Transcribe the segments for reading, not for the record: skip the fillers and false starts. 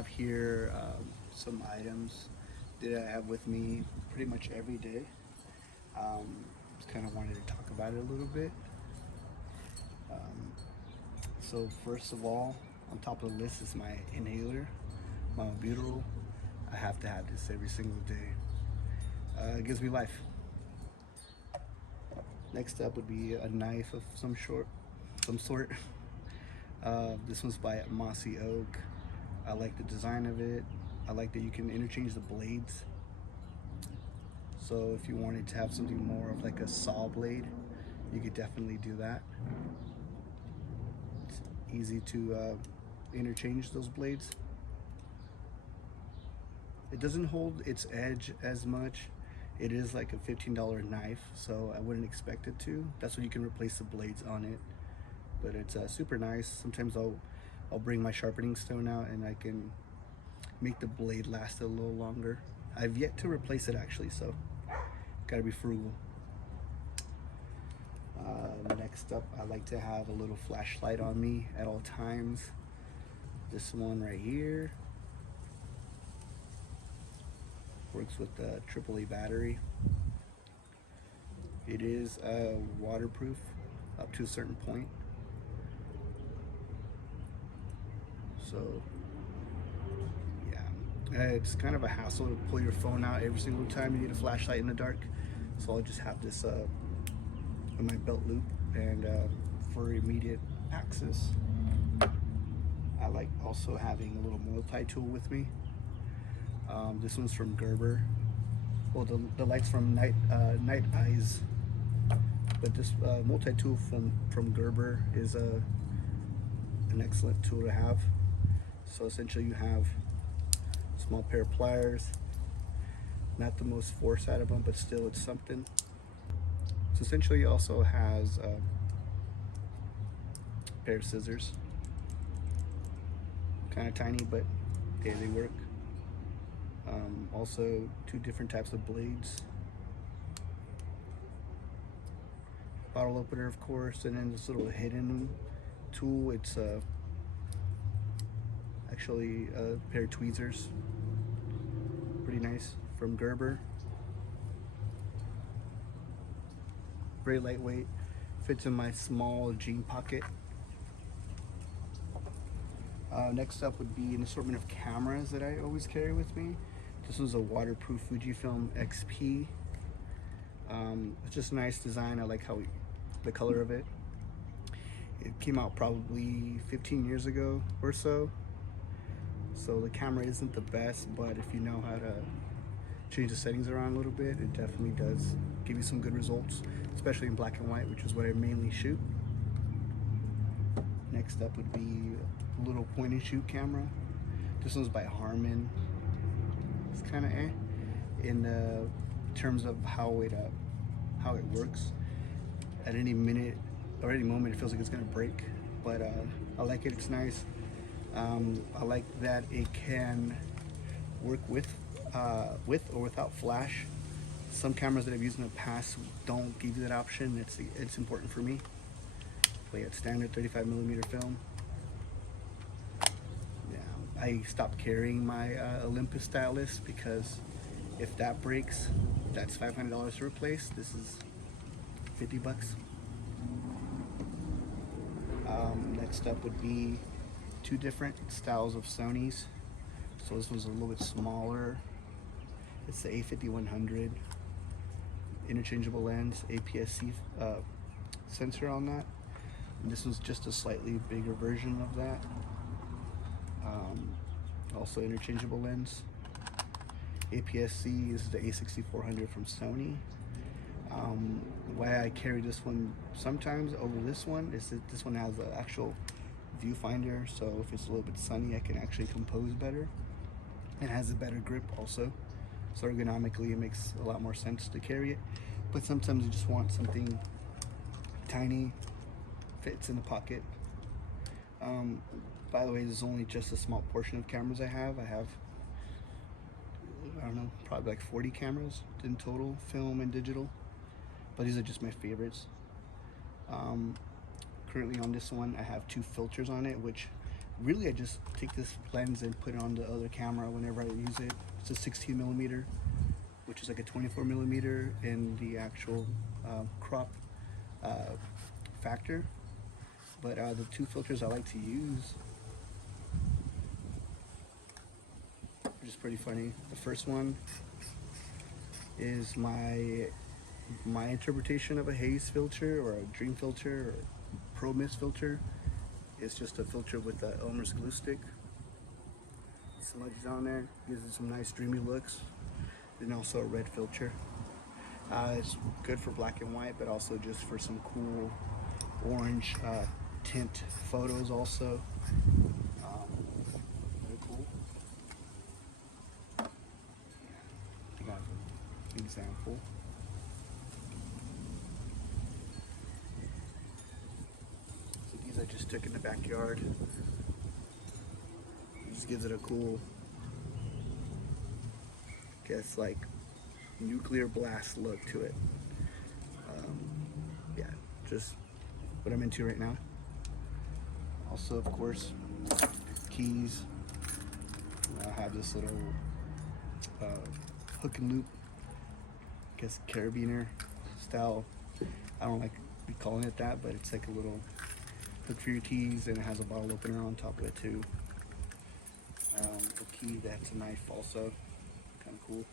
have here some items that I have with me pretty much every day. Just kind of wanted to talk about it a little bit. Um, so first of all, on top of the list is my inhaler, my albuterol. I have to have this every single day. It gives me life. Next up would be a knife of some sort. This one's by Mossy Oak. I like the design of it. I like that you can interchange the blades. So if you wanted to have something more of like a saw blade, you could definitely do that. It's easy to interchange those blades. It doesn't hold its edge as much. It is like a $15 knife, so I wouldn't expect it to. That's when you can replace the blades on it. But it's super nice. Sometimes I'll bring my sharpening stone out and I can make the blade last a little longer. I've yet to replace it actually, so gotta be frugal. Next up, I like to have a little flashlight on me at all times. This one right here works with the AAA battery. It is waterproof up to a certain point. So yeah, it's kind of a hassle to pull your phone out every single time you need a flashlight in the dark. So I'll just have this in my belt loop and for immediate access. I like also having a little multi-tool with me. This one's from Gerber. Well, the light's from Night Eyes, but this multi-tool from Gerber is an excellent tool to have. So essentially you have a small pair of pliers, not the most force out of them, but still it's something. So essentially it also has a pair of scissors, kind of tiny, but yeah, they work. Also 2 different types of blades, bottle opener of course, and then this little hidden tool. It's actually a pair of tweezers, pretty nice, from Gerber. Very lightweight, fits in my small jean pocket. Next up would be an assortment of cameras that I always carry with me. This was a waterproof Fujifilm XP. It's just a nice design. I like the color of it. It came out probably 15 years ago or so. So the camera isn't the best, but if you know how to change the settings around a little bit, it definitely does give you some good results, especially in black and white, which is what I mainly shoot. Next up would be a little point and shoot camera. This one's by Harman. It's kind of in terms of how it works. At any minute or any moment, it feels like it's gonna break, but I like it. It's nice. I like that it can work with or without flash. Some cameras that I've used in the past don't give you that option. It's important for me. But yeah, it's standard 35mm film. Yeah, I stopped carrying my Olympus stylus because if that breaks, that's $500 to replace. This is 50 bucks. Next up would be 2 different styles of Sonys. So this one's a little bit smaller. It's the A5100 interchangeable lens, APS-C sensor on that. And this one's just a slightly bigger version of that. Also interchangeable lens. APS-C is the A6400 from Sony. Why I carry this one sometimes over this one is that this one has an actual viewfinder, so if it's a little bit sunny, I can actually compose better. It has a better grip also, so ergonomically it makes a lot more sense to carry it. But sometimes you just want something tiny, fits in the pocket. By the way, this is only just a small portion of cameras I have. I don't know, probably like 40 cameras in total, film and digital, but these are just my favorites. Currently on this one, I have 2 filters on it, which really I just take this lens and put it on the other camera whenever I use it. It's a 16 millimeter, which is like a 24 millimeter in the actual crop uh, factor. But the two filters I like to use are just pretty funny. The first one is my interpretation of a haze filter or a dream filter or pro mist filter. It's just a filter with the Elmer's glue stick. Smudges on there, gives it some nice dreamy looks. And also a red filter. It's good for black and white, but also just for some cool orange tint photos also. Very cool. I got an example. So these I just took in the backyard. It just gives it a cool, guess like nuclear blast look to it. Yeah, just what I'm into right now. Also, of course, keys. I have this little hook and loop, I guess carabiner style. I don't like calling it that, but it's like a little hook for your keys, and it has a bottle opener on top of it too. A key that's a knife also, kind of cool.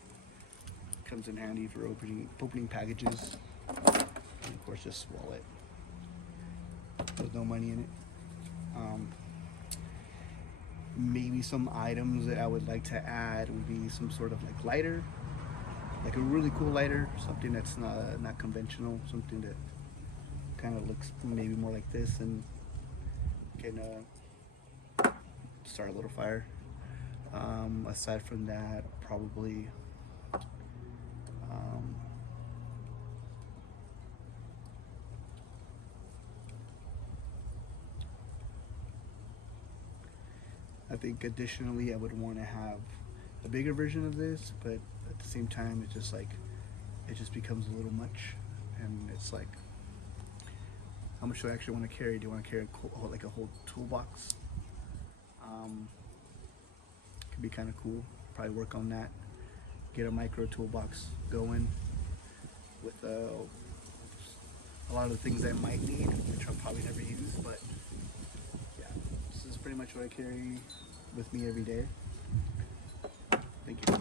Comes in handy for opening packages, and of course this wallet with no money in it. Maybe some items that I would like to add would be some sort of like lighter, like a really cool lighter, something that's not conventional, something that kind of looks maybe more like this and can start a little fire. Aside from that, probably I think additionally I would want to have a bigger version of this, but at the same time it's just like it just becomes a little much, and it's like, how much do I actually want to carry? Do you want to carry like a whole toolbox? Could be kind of cool. Probably work on that. Get a micro toolbox going with a lot of the things I might need, which I'll probably never use, but yeah, this is pretty much what I carry with me every day. Thank you.